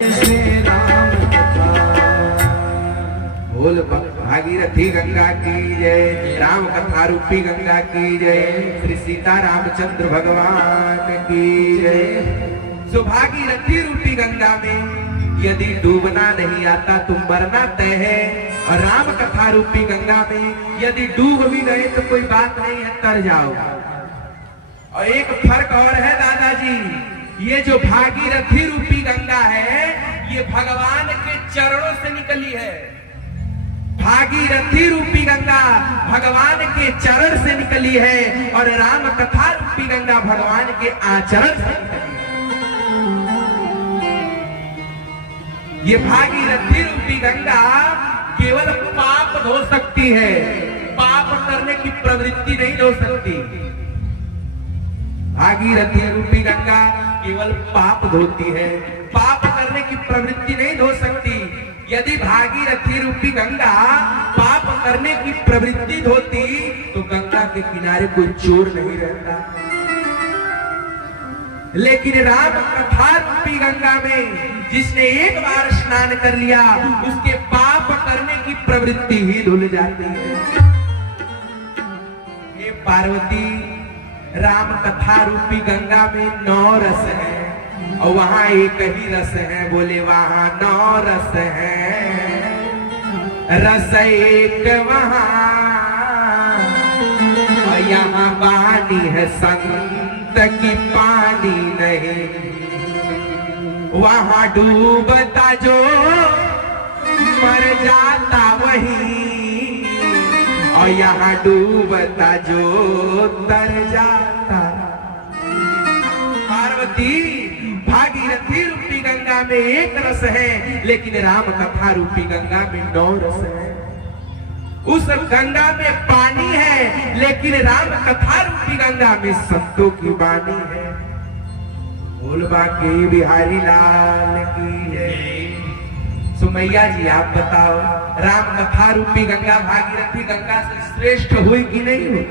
बोल भागीरथी गंगा की जय, राम कथा रूपी गंगा की जय, श्री सीता रामचंद्र भगवान की जय। सो भागीरथी रूपी गंगा में यदि डूबना नहीं आता तो मरना तय है, और राम कथा रूपी गंगा में यदि डूब भी गए तो कोई बात नहीं है, तर जाओ। और एक फर्क और है दादाजी, ये जो भागीरथी रूपी गंगा है ये भगवान के चरणों से निकली है। भागीरथी रूपी गंगा भगवान के चरण से निकली है, और राम कथा रूपी गंगा भगवान के आचरण से निकली है। ये भागीरथी रूपी गंगा केवल पाप धो सकती है, पाप करने की प्रवृत्ति नहीं धो सकती। भागीरथी रूपी गंगा केवल पाप धोती है, पाप करने की प्रवृत्ति नहीं धो सकती। यदि भागीरथी रूपी गंगा पाप करने की प्रवृत्ति धोती तो गंगा के किनारे कोई चोर नहीं रहता। लेकिन राम कथा रूपी गंगा में जिसने एक बार स्नान कर लिया उसके पाप करने की प्रवृत्ति ही धुल जाती है। हे पार्वती, राम कथा रूपी गंगा में 9 रस है और वहां एक ही रस है, बोले वहां 9 रस है, रस एक वहां, और यहाँ पानी है संत की पानी नहीं, वहां डूबता जो मर जाता वही, और यहाँ डूबता जो तर जाता। पार्वती, भागीरथी रूपी गंगा में एक रस है, लेकिन राम कथा रूपी गंगा में 9 रस है। उस गंगा में पानी है, लेकिन राम कथा रूपी गंगा में संतों की वाणी है। बोलबा के बिहारी लाल की जय। सुमैया जी आप बताओ, राम कथा रूपी गंगा भागीरथी गंगा से श्रेष्ठ हुई कि नहीं हुई?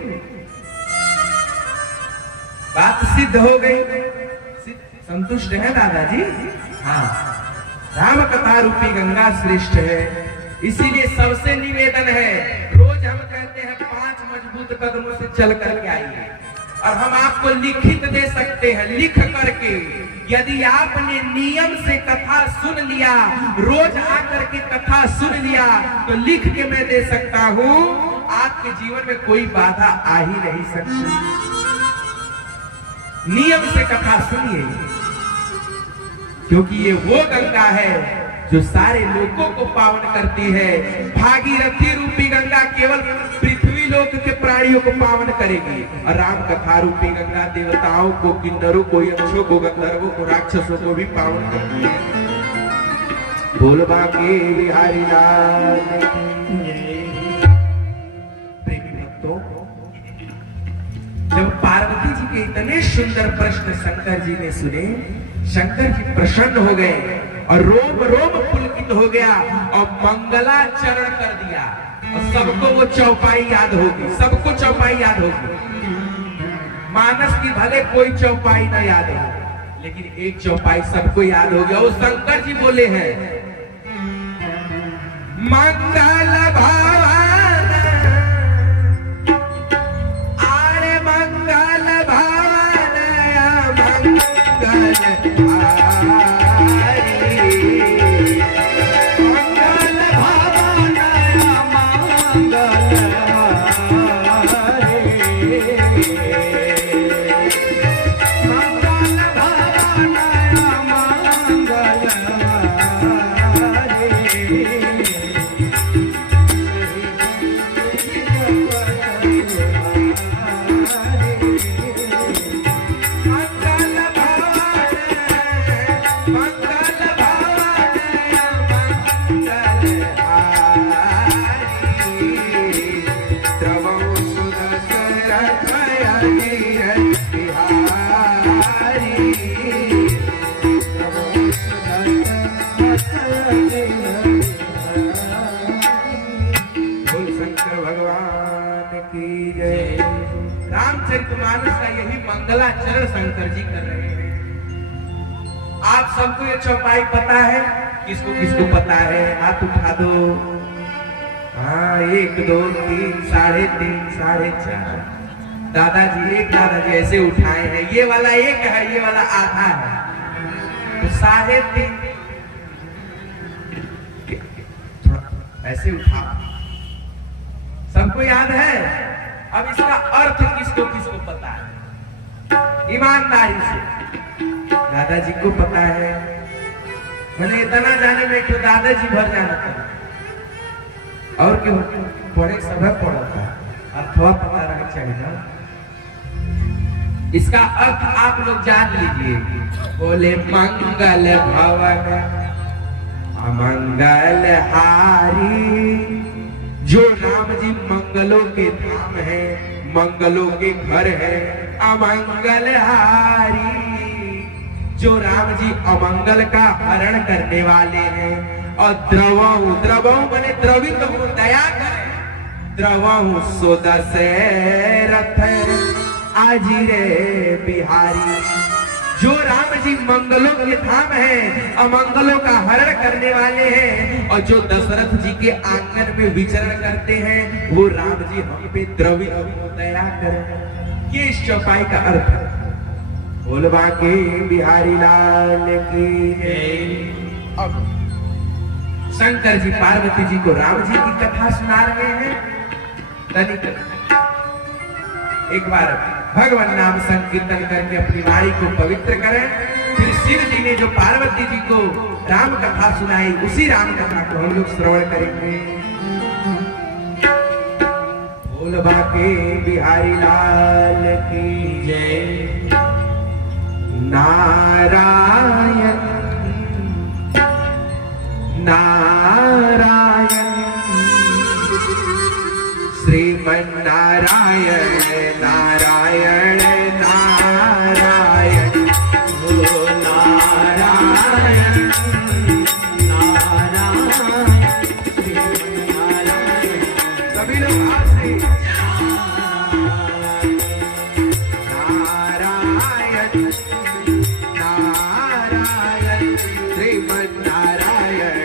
बात सिद्ध हो गई, संतुष्ट है दादाजी? हाँ, राम कथा रूपी गंगा श्रेष्ठ है। इसीलिए सबसे निवेदन है, रोज हम कहते हैं 5 मजबूत कदमों से चल करके आइए, और हम आपको लिखित दे सकते हैं, लिख करके। यदि आपने नियम से कथा सुन लिया, रोज आकर के कथा सुन लिया, तो लिख के मैं दे सकता हूं, आपके जीवन में कोई बाधा आ ही नहीं सकती। नियम से कथा सुनिए, क्योंकि ये वो गंगा है जो सारे लोगों को पावन करती है। भागीरथी रूपी गंगा केवल पृथ्वी लोक के प्राणियों को पावन करेगी, और राम कथा रूपी गंगा देवताओं को, किन्नरों को, यक्षों को, गंधर्वों को, राक्षसों को भी पावन करती है। बोलबा के बिहारी लाल। प्रेमी भक्तों, जब पार्वती जी के इतने सुंदर प्रश्न शंकर जी ने सुने, शंकर जी प्रसन्न हो गए और रोम रोम पुलकित हो गया और मंगलाचरण कर दिया। और सबको वो चौपाई याद होगी, सबको चौपाई याद होगी। मानस की भले कोई चौपाई ना याद हो, लेकिन एक चौपाई सबको याद हो गया। वो शंकर जी बोले हैं, मंगल भवन, आरे मंगल भवन, मंगल रामचरितमानस का यही मंगलाचरण शंकर जी कर रहे हैं। आप सब सबको ये चौपाई पता है? किसको किसको पता है? हाथ उठा दो। हाँ, 1 2 3 3.5 4.5 दादाजी, एक दादाजी ऐसे उठाए हैं। ये वाला 1 है, ये वाला आधा है, तो 3.5 ऐसे उठा। सबको याद है? अब इसका अर्थ किसको किसको पता है? ईमानदारी से दादाजी को पता है। मैंने इतना जाने में तो दादाजी भर जाना था। और क्यों पढ़े सबक पढ़ा था, अथवा पता रहना चाहिए। इसका अर्थ आप लोग जान लीजिए। बोले मंगल भवन अमंगल हारी। जो राम जी मंगलों के धाम है, मंगलों के घर है, अमंगल हारी। जो राम जी अमंगल का हरण करने वाले हैं। और द्रवहु, द्रवहु माने द्रवित हो, दया करे। द्रवहु सो दशरथ आजिरे बिहारी। जो राम जी मंगलों के धाम है, अमंगलों का हरण करने वाले हैं, और जो दशरथ जी के आंगन में विचरण करते हैं, वो राम जी हम पे द्रवित हो, दया करें। ये इस चौपाई का अर्थ है। बोलबा के बिहारी लाल की जय। अब शंकर जी पार्वती जी को राम जी की कथा सुना रहे हैं। तनिक एक बार भगवान नाम संकीर्तन करके अपनी वाणी को पवित्र करें। फिर शिव जी ने जो पार्वती जी को राम कथा सुनाई, उसी राम कथा को हम लोग श्रवण करेंगे। बोलबा के बिहारी लाल की जय। नारायण नारायण श्रीमन नारायण नारायण नारायण। ओ नारायण नारायण श्रीमन नारायण। सभी लोग हाथ से नारायण नारायण श्रीमन नारायण